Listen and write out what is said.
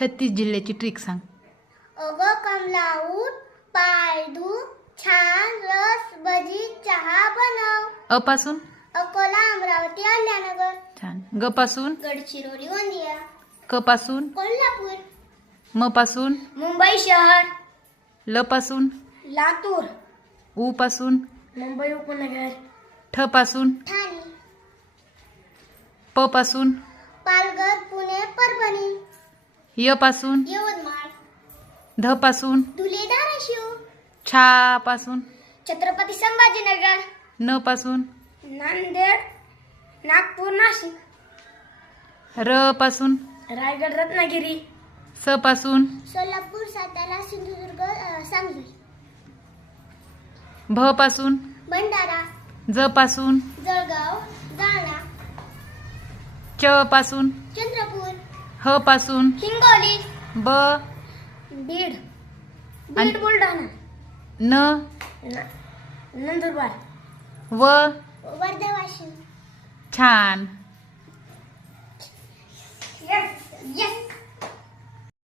36 जिल्ह्याची ट्रिक सांग. अगं कमला उठ, पाय धु, छान रस भजी चहा बनव. अपासून अकोला अमरावती अहिल्यानगर. छान. गपासून गडचिरोली गोंदिया. कपासून कोल्हापूर. मपासून मुंबई शहर. लपासून लातूर. उपासून मुंबई उपनगर. ठपासून ठाणे. पपासून पालघर पुणे परभणी. यपासून यवतमाळ. धपासून धुले धाराशिव. छापासून छत्रपती संभाजीनगर. नपासून नांदेड नागपूर नाशिक. रपासून रायगड रत्नागिरी. सपासून सोलापूर सातारा सिंधुदुर्ग सांगली. भपासून भंडारा. जपासून जळगाव जालना. चपासून चंद्रपूर. हपासून हिंगोली. ब बीड. आणि- बीड बुलढाणा. नंदुरबार. व वर्धा वाशिम. छान. Yes yes.